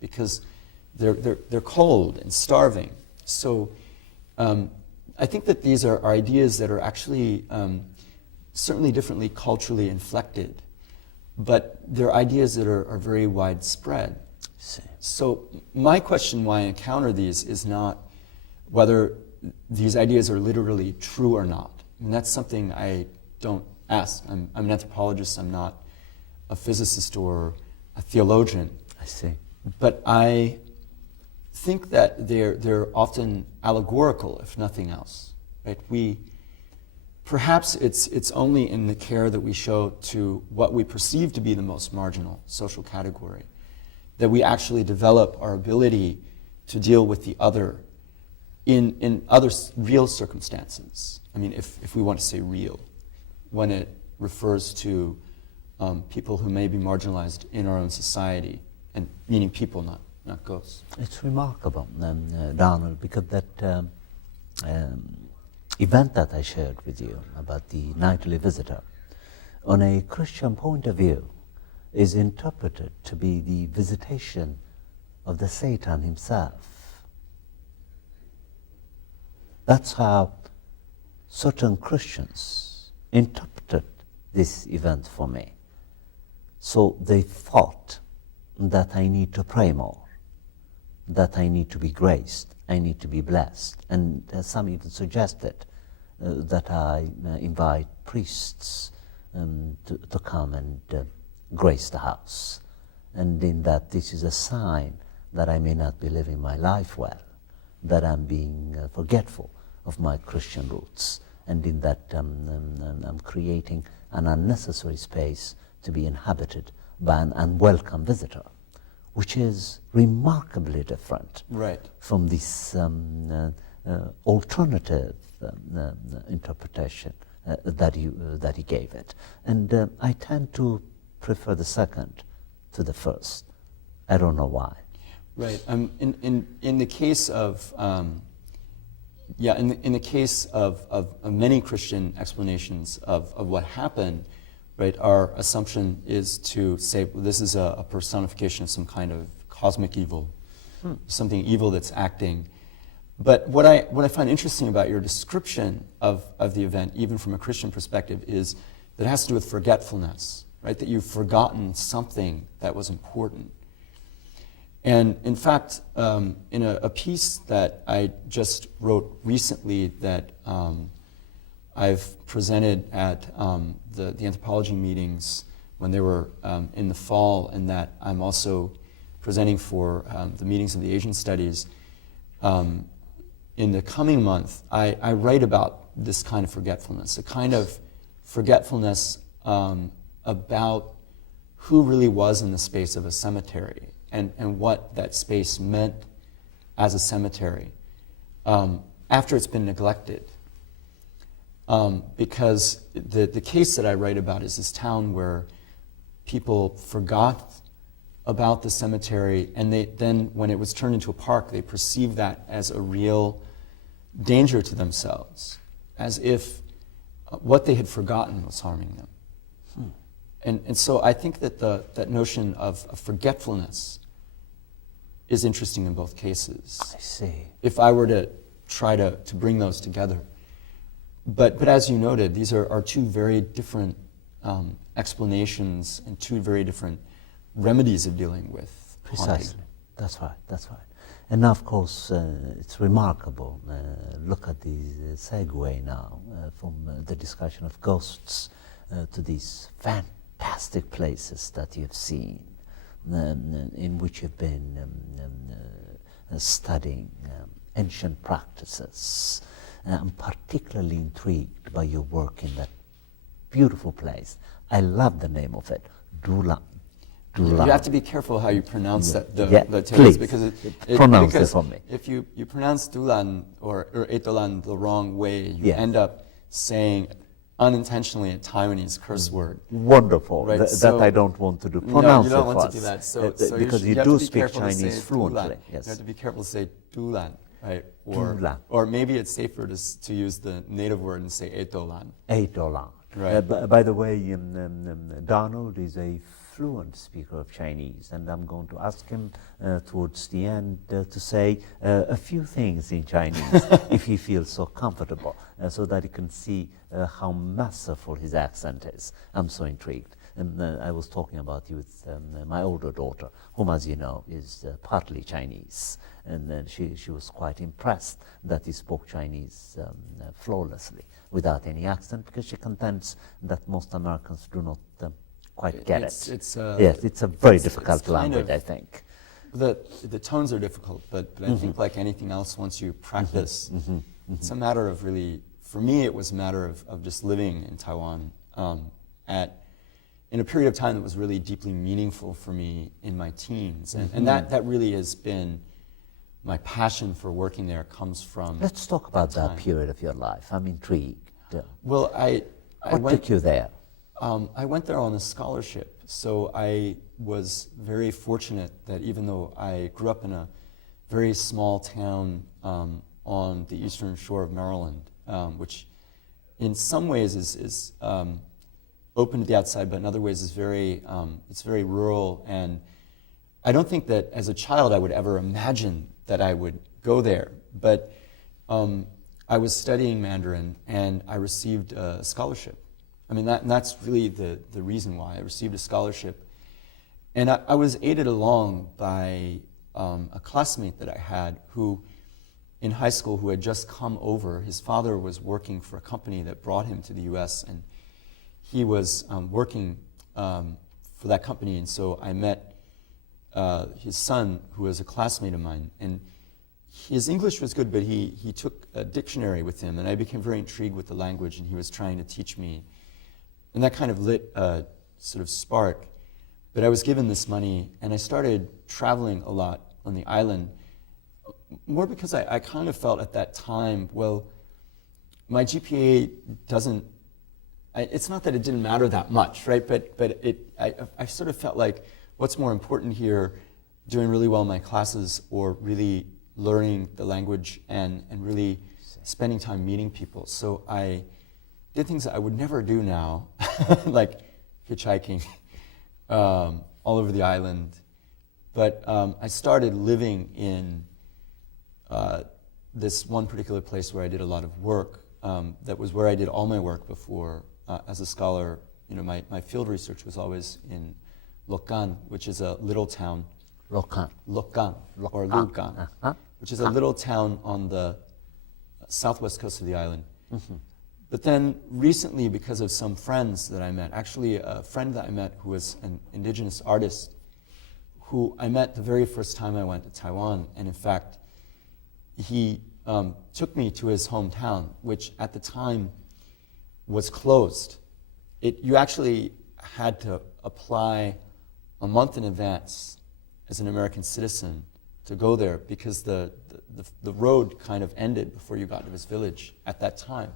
because they're cold and starving. So I think that these are ideas that are actually certainly differently culturally inflected, but they're ideas that are very widespread. So my question why I encounter these is not whether these ideas are literally true or not. And that's something I don't ask. I'm an anthropologist, I'm not a physicist or a theologian. I see. But I think that they're often allegorical, if nothing else. Right? Perhaps it's only in the care that we show to what we perceive to be the most marginal social category that we actually develop our ability to deal with the other in other real circumstances. I mean, if we want to say real, when it refers to people who may be marginalized in our own society, and meaning people, not ghosts. It's remarkable, Donald, because that event that I shared with you about the nightly visitor, on a Christian point of view, is interpreted to be the visitation of the Satan himself. That's how certain Christians interpreted this event for me. So they thought that I need to pray more, that I need to be graced, I need to be blessed. And some even suggested that I invite priests to come and grace the house. And in that this is a sign that I may not be living my life well, that I'm being forgetful of my Christian roots, and in that I'm creating an unnecessary space to be inhabited by an unwelcome visitor, which is remarkably different from this alternative interpretation that he gave it. And I tend to prefer the second to the first. I don't know why. Right. In the case of in the case of many Christian explanations of what happened, right, our assumption is to say, well, this is a personification of some kind of cosmic evil, something evil that's acting. But what I find interesting about your description of the event, even from a Christian perspective, is that it has to do with forgetfulness, right? That you've forgotten something that was important. And in fact, in a piece that I just wrote recently that I've presented at the anthropology meetings when they were in the fall, and that I'm also presenting for the meetings of the Asian Studies in the coming month, I write about this kind of forgetfulness, a kind of forgetfulness about who really was in the space of a cemetery and what that space meant as a cemetery after it's been neglected. Because the case that I write about is this town where people forgot about the cemetery, and then when it was turned into a park, they perceived that as a real danger to themselves, as if what they had forgotten was harming them. And so I think that that notion of forgetfulness is interesting in both cases. I see. If I were to try to bring those together. But as you noted, these are two very different explanations and two very different remedies of dealing with haunting. Precisely. That's right. And now, of course, it's remarkable. Look at the segue now from the discussion of ghosts to these fantastic places that you've seen, in which you've been studying ancient practices. I'm particularly intrigued by your work in that beautiful place. I love the name of it, Dulan. You have to be careful how you pronounce that, the please, terms, because pronounce it for me. If you pronounce Dulan or Etolan the wrong way, you Yes. end up saying unintentionally a Taiwanese curse word. Wonderful. Right, that I don't want to do. No, Pronounce you don't it want for to do us. that. So because you have do to be speak careful to say Chinese fluently. Dulan. Yes. You have to be careful to say Dulan, right? Dulan. Or maybe it's safer to use the native word and say Etolan. Etolan. Right. By the way, Donald is a fluent speaker of Chinese, and I'm going to ask him towards the end to say a few things in Chinese if he feels so comfortable, so that you can see how masterful his accent is. I'm so intrigued. And I was talking about you with my older daughter, whom, as you know, is partly Chinese. And she was quite impressed that he spoke Chinese flawlessly, without any accent, because she contends that most Americans do not quite get it. Yes, it's a very difficult language, I think. The tones are difficult, but I think like anything else, once you practice, it's a matter of really, for me, it was a matter of just living in Taiwan in a period of time that was really deeply meaningful for me in my teens. And that really has been my passion for working there comes from. Let's talk about that period of your life. I'm intrigued. Well, what took you there? I went there on a scholarship. So I was very fortunate that even though I grew up in a very small town on the eastern shore of Maryland, which in some ways is open to the outside, but in other ways is it's very rural. And I don't think that as a child I would ever imagine that I would go there. But I was studying Mandarin and I received a scholarship. I mean, that's really the reason why I received a scholarship. And I was aided along by a classmate that I had who, in high school, who had just come over. His father was working for a company that brought him to the U.S., and he was working for that company. And so I met his son, who was a classmate of mine. And his English was good, but he took a dictionary with him, and I became very intrigued with the language, and he was trying to teach me. And that kind of lit a sort of spark. But I was given this money, and I started traveling a lot on the island, more because I kind of felt at that time, well, my GPA doesn't, it's not that it didn't matter that much, right? But I sort of felt like, what's more important here, doing really well in my classes or really learning the language and really spending time meeting people. So I did things that I would never do now, like hitchhiking all over the island. But I started living in this one particular place where I did a lot of work. That was where I did all my work before. As a scholar, you know, my field research was always in Lokan, which is a little town. Lokan. Or Lukan, which is a little town on the southwest coast of the island. Mm-hmm. But then recently, because of some friends that I met, actually a friend that I met who was an indigenous artist, who I met the very first time I went to Taiwan, and in fact, he took me to his hometown, which at the time was closed. You actually had to apply a month in advance as an American citizen to go there because the road kind of ended before you got to his village at that time.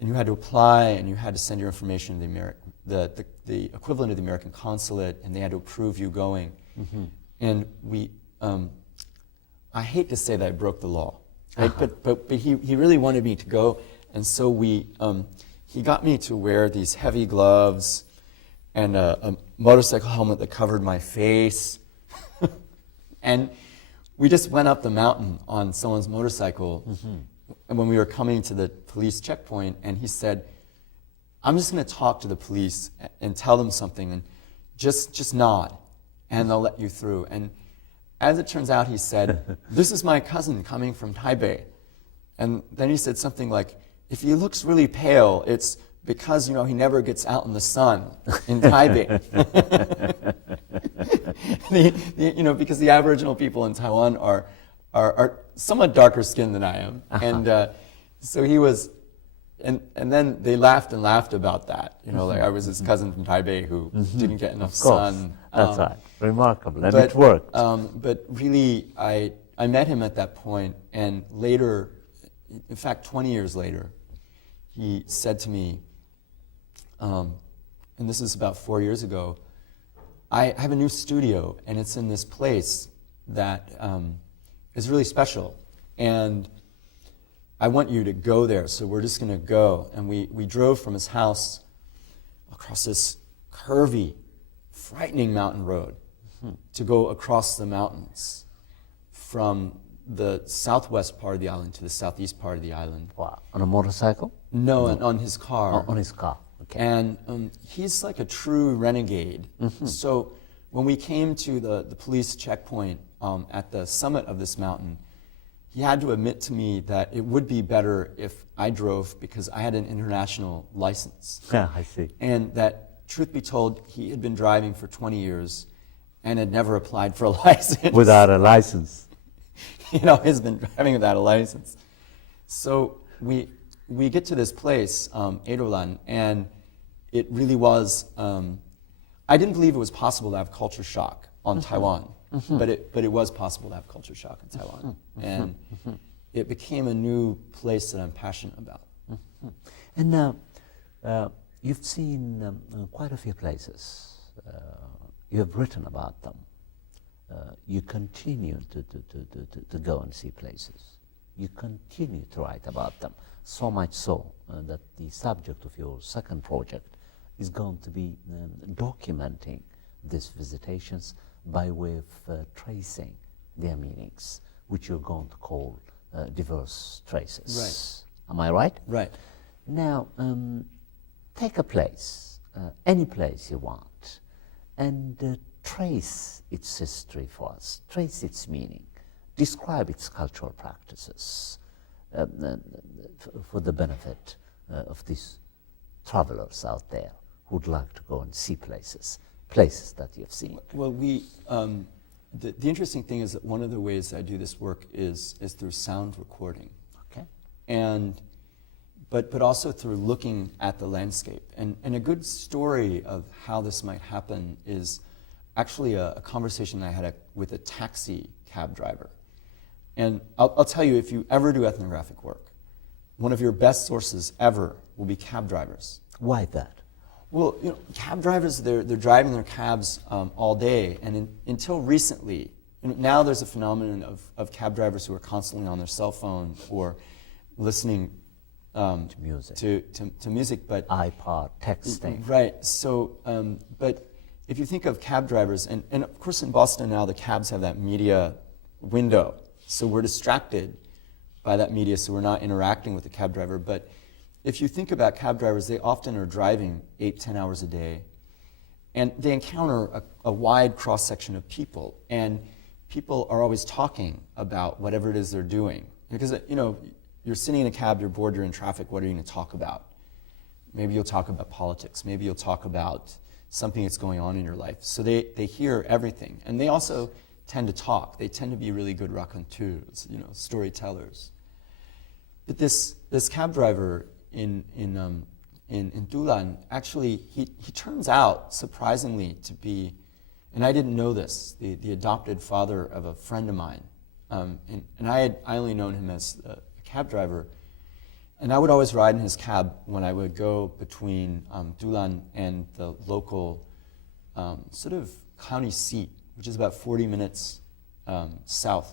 And you had to apply, and you had to send your information to the equivalent of the American consulate, and they had to approve you going. Mm-hmm. And I hate to say that I broke the law, right? But he really wanted me to go, and so he got me to wear these heavy gloves and a motorcycle helmet that covered my face. And we just went up the mountain on someone's motorcycle. Mm-hmm. And when we were coming to the police checkpoint, and he said, I'm just going to talk to the police and tell them something, and just nod, and they'll let you through. And as it turns out, he said, this is my cousin coming from Taipei. And then he said something like, if he looks really pale, it's because, you know, he never gets out in the sun in Taipei. You know, because the Aboriginal people in Taiwan are somewhat darker skinned than I am. Uh-huh. And so he was, and then they laughed and laughed about that. You know, like I was his cousin from Taipei who didn't get enough sun. That's right. Remarkable. And it worked. But really, I met him at that point, and later, in fact, 20 years later, he said to me, and this is about 4 years ago, I have a new studio, and it's in this place that is really special, and I want you to go there, so we're just going to go. And we drove from his house across this curvy frightening mountain road to go across the mountains from the southwest part of the island to the southeast part of the island. Wow. On a motorcycle? No, on his car. On his car. Okay. And he's like a true renegade. So when we came to the police checkpoint at the summit of this mountain, he had to admit to me that it would be better if I drove because I had an international license. Yeah, I see. And that, truth be told, he had been driving for 20 years and had never applied for a license. Without a license. He's been driving without a license. So we get to this place, Edolan, and it really was, I didn't believe it was possible to have culture shock on Taiwan, but it was possible to have culture shock in Taiwan. And it became a new place that I'm passionate about. And you've seen quite a few places. You have written about them. You continue to go and see places. You continue to write about them. So much so that the subject of your second project is going to be documenting these visitations by way of tracing their meanings, which you're going to call diverse traces. Right. Am I right? Right. Now, take a place, any place you want, and trace its history for us, trace its meaning, describe its cultural practices for the benefit of these travelers out there who'd like to go and see places that you've seen. Well, the interesting thing is that one of the ways I do this work is through sound recording. Okay. But also through looking at the landscape. And a good story of how this might happen is actually a conversation I had with a taxi cab driver. And I'll tell you, if you ever do ethnographic work, one of your best sources ever will be cab drivers. Why that? Well, cab drivers, they're driving their cabs all day. And until recently, now there's a phenomenon of cab drivers who are constantly on their cell phone or listening to music. To music, but iPod, texting. Right. So, but if you think of cab drivers, and of course in Boston now the cabs have that media window, so we're distracted by that media, so we're not interacting with the cab driver. But if you think about cab drivers, they often are driving 8-10 hours a day, and they encounter a wide cross section of people, and people are always talking about whatever it is they're doing, because you're sitting in a cab, you're bored, you're in traffic, what are you going to talk about? Maybe you'll talk about politics. Maybe you'll talk about something that's going on in your life. So they hear everything. And they also tend to talk. They tend to be really good raconteurs, storytellers. But this cab driver in Dulan, actually, he turns out, surprisingly, to be, and I didn't know this, the adopted father of a friend of mine. And I only known him as a cab driver. And I would always ride in his cab when I would go between Dulan and the local sort of county seat, which is about 40 minutes south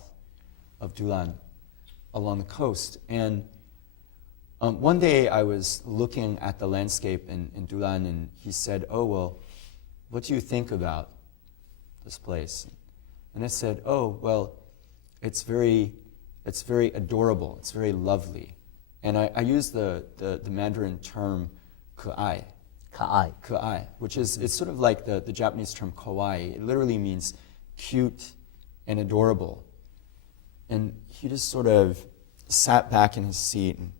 of Dulan along the coast. And one day I was looking at the landscape in Dulan, and he said, "Oh, well, what do you think about this place?" And I said, "Oh, well, it's very adorable. It's very lovely." And I use the Mandarin term "ke'ai," "ke'ai," which is, it's sort of like the Japanese term kawaii. It literally means cute and adorable. And he just sort of sat back in his seat and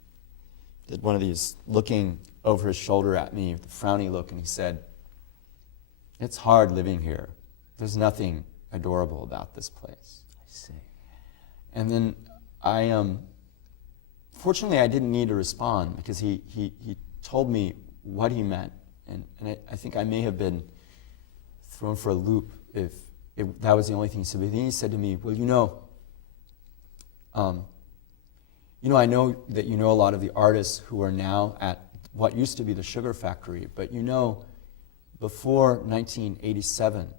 did one of these looking over his shoulder at me with a frowny look, and he said, "It's hard living here. There's nothing adorable about this place." I see. And then fortunately I didn't need to respond, because he told me what he meant. And I think I may have been thrown for a loop if that was the only thing he said. But then he said to me, "Well, I know that you know a lot of the artists who are now at what used to be the sugar factory, but before 1987,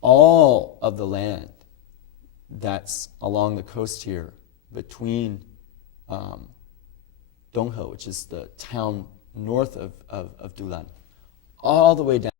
all of the land that's along the coast here between Donghe, which is the town north of Dulan, all the way down